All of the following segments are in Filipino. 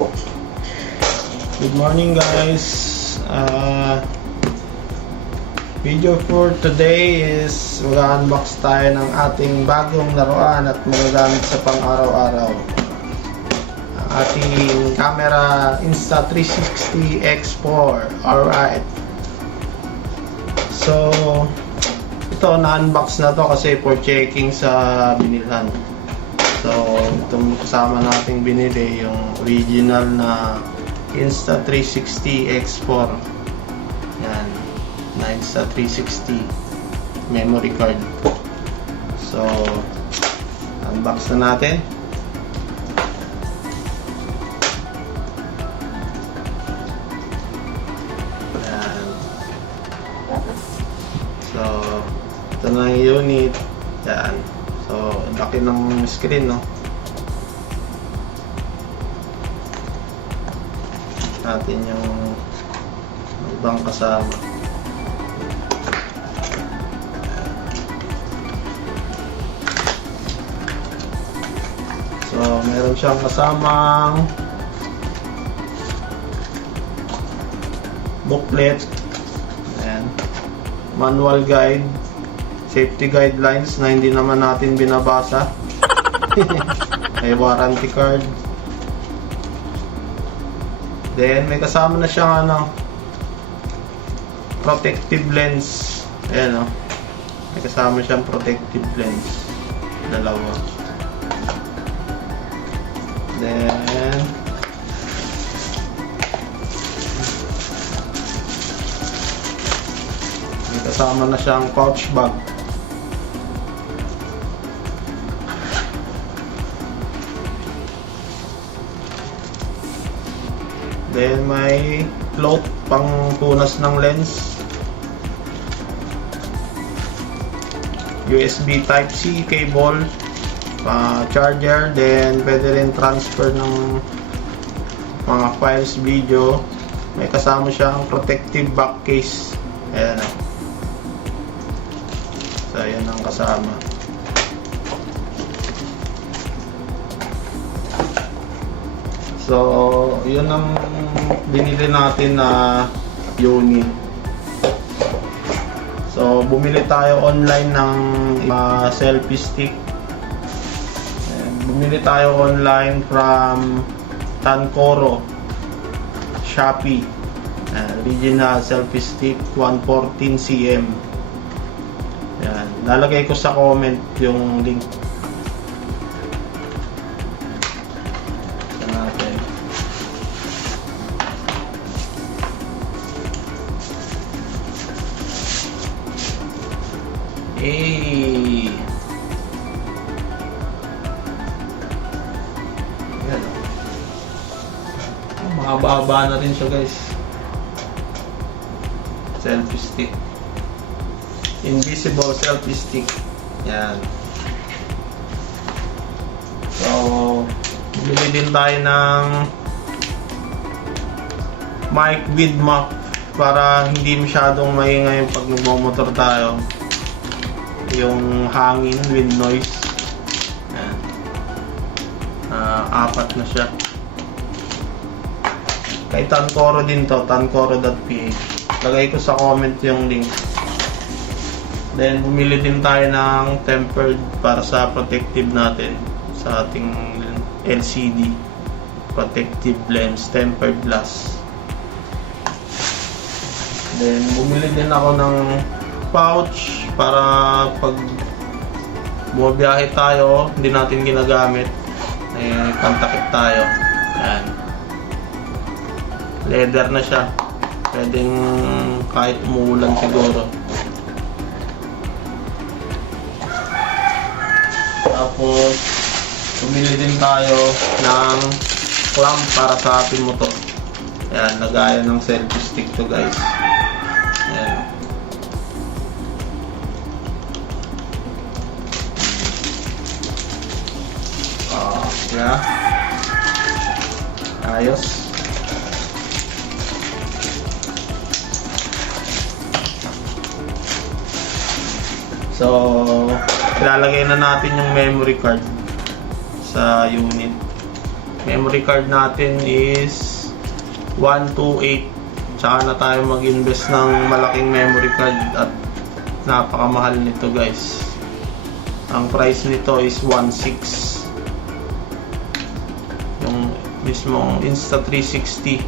Good morning guys. Video for today is mag-unbox tayo ng ating bagong laruan at magagamit sa pang-araw-araw. Ang ating camera Insta360 X4. Alright. So, ito na-unbox na to kasi for checking sa binilhan. So, itong kasama nating binili yung original na Insta360 X4. Yan, na Insta360 memory card. So, unbox na natin. Yan. So, ito na yung unit. Yan. So, laki ng screen, no? Natin yung ibang kasama. So, meron siyang kasamang booklet, ayan, manual guide, safety guidelines na hindi naman natin binabasa. May warranty card. Then, may kasama na siyang protective lens. Ayan, may kasama siyang protective lens. Dalawa. Then, may kasama na siyang pouch bag. Then may cloth pang punas ng lens, USB Type-C cable, charger, then pwede rin transfer ng mga files, video. May kasama siyang protective back case. Ayan o. So ayan ang kasama. So, yun ang binili natin na unit. So, bumili tayo online ng selfie stick. Bumili tayo online from Tancoro, Shopee. Original selfie stick 114 cm. Yan. Lalagay ko sa comment yung link. Eh, yan. Mahaba-haba na rin siya guys. Selfie stick, invisible selfie stick. Yan. So, bumili din tayo ng mic with muff para hindi masyadong maingay pag nagmo-motor tayo. Yung hangin, wind noise. Yan. Apat na siya. Kay Tancoro din to, tancoro.ph. Lagay ko sa comment yung link. Then bumili din tayo ng tempered para sa protective natin sa ating LCD. Protective lens, tempered glass. Then bumili din ako ng pouch para pag bumabiyahe tayo, hindi natin ginagamit, pantakip tayo. Ayan. Leather na siya. Pwedeng kahit umuulan siguro. Tapos, bumili din tayo ng clamp para sa ating motor. Ayan, lagayan ng selfie stick to guys. Ayan. Yeah. Ayos. So, ilalagay na natin yung memory card sa unit. memory card natin is 128. Tsaka na tayo mag-invest ng malaking memory card at napakamahal nito guys. Ang price nito is 1.6. Yung mismong Insta360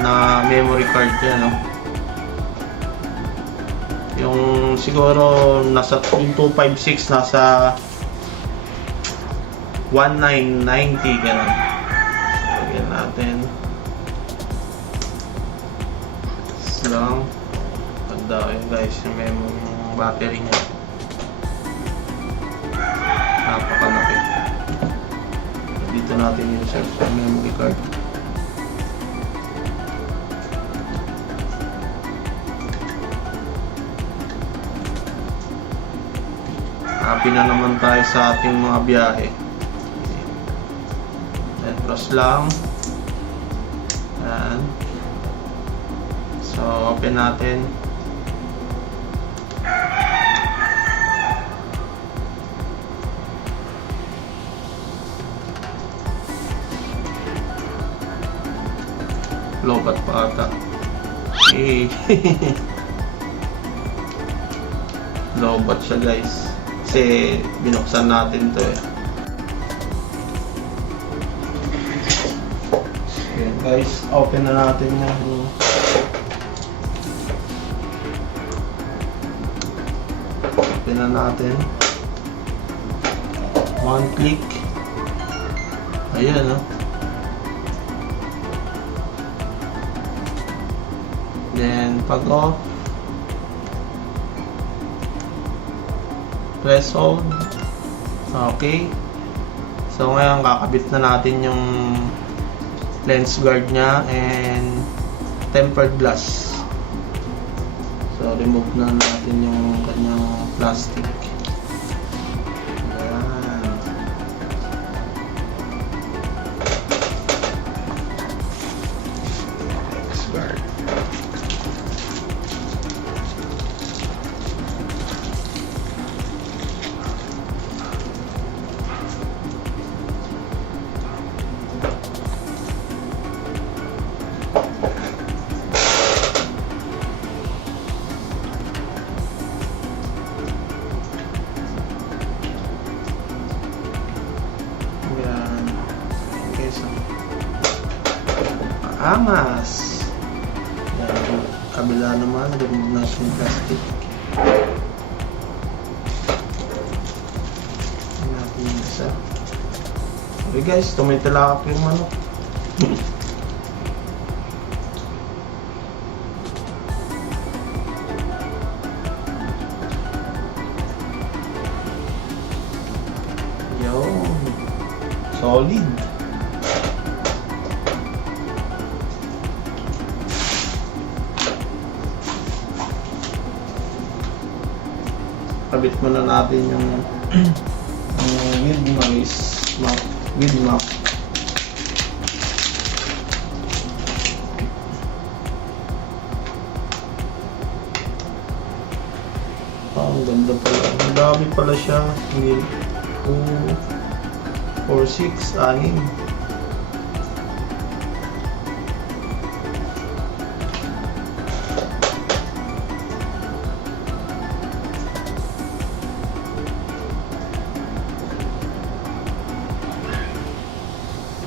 na memory card yan, no? Yung siguro nasa yung 256 nasa 1990 ganun. Lagyan natin lang. Ganda yun guys, yung battery niya. Napakalaki. Dito natin yung set ng memory card. Happy na naman tayo sa ating mga biyahe. Then cross lang. Yan. So, open natin. Lobat pa ata. Lobat siya guys. Kasi binuksan natin to eh. Ayan guys, open na natin yung open na natin. One click. Ayan, no? Then pag off, press hold. Okay. So ngayon kakabit na natin yung lens guard nya and tempered glass. So remove na natin yung kanyang plastic. Ayan. Lens guard. Angas. Yan. Kabila naman, remove natin yung plastic. Natin yung isa. Okay guys, tumitilakap yung manok. Yun. Solid. Kabit muna natin yung with noise map, with map. Ang ganda pala. Ang dami pala siya. 2, 4, 6, 6.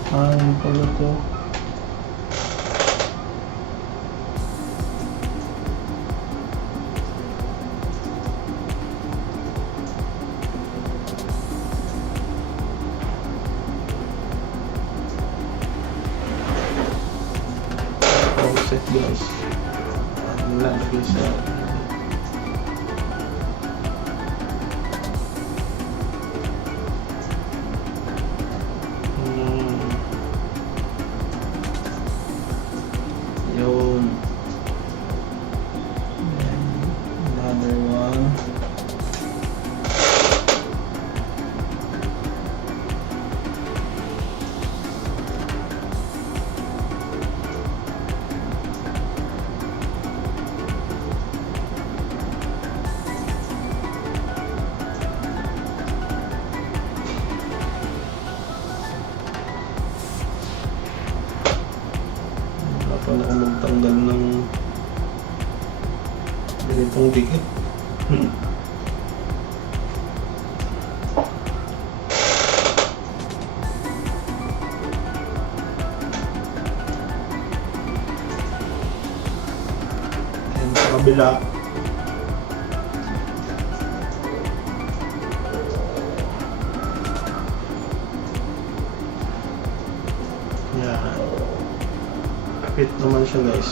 Ano pala to? Offset guys. Lagi sa yun. Another one. tagal ng ganitong dikit. Yan sa kabila. Yan. Fit naman siya guys.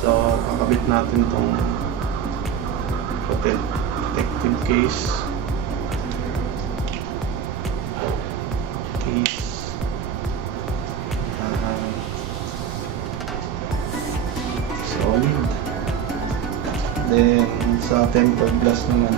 So, kakabit natin itong protective case. Solid. Then, sa tempered glass naman.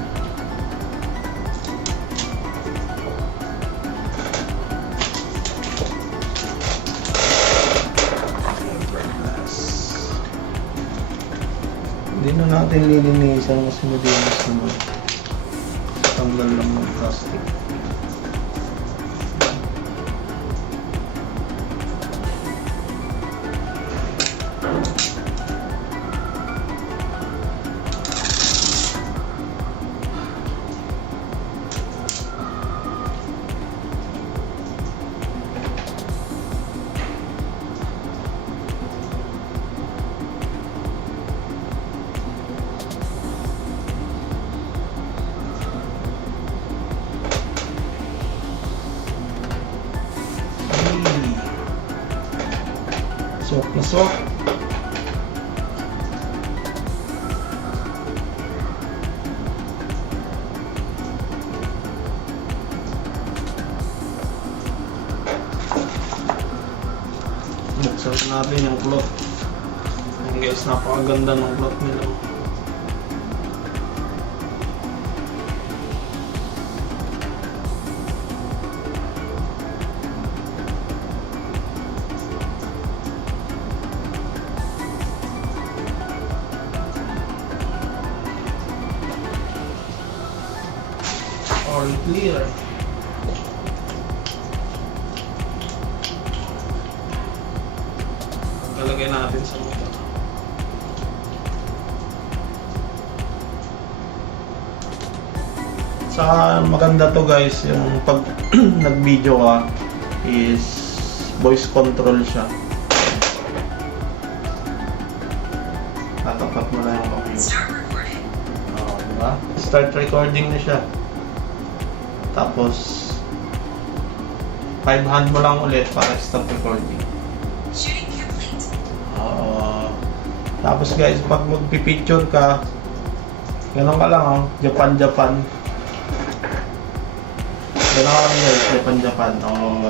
Hindi na natin lilinisan, mas malinis naman. Tanggal lang ng plastic. Sok na sok. Buksan natin yung cloth. Ayan guys, napakaganda ng cloth nila. All clear. Lalagay natin sa motor. Sa maganda to guys, yung pag nag-video ka is voice control siya. Tatapat mo na yung computer. Diba? Start recording na siya. Tapos 5 hand mo lang ulit para stop recording. Tapos guys, pag magpipicture ka, ganun ka lang Japan. Ganun ka lang guys, Japan.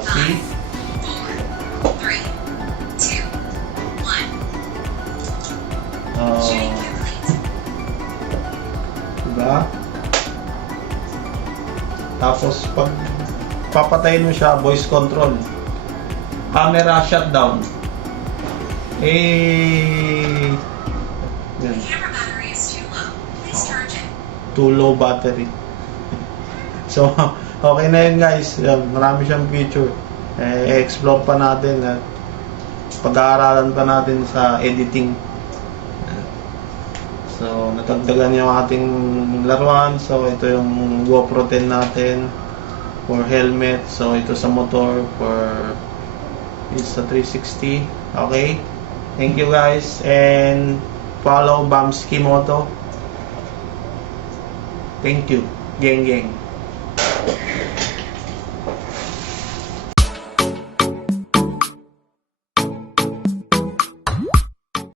See? 4, 3, 2, 1. Diba? Tapos pag papatayin mo siya, voice control. Camera shutdown. Yan. Too low battery. So, okay na yun guys. Yan, marami siyang feature. I-explore pa natin at pag-aaralan pa natin sa editing. So, natagdagan yung ating laruan. So, ito yung GoPro 10 natin for helmet. So, ito sa motor for is sa 360. Okay? Thank you guys and follow Bamski Moto. Thank you. Geng.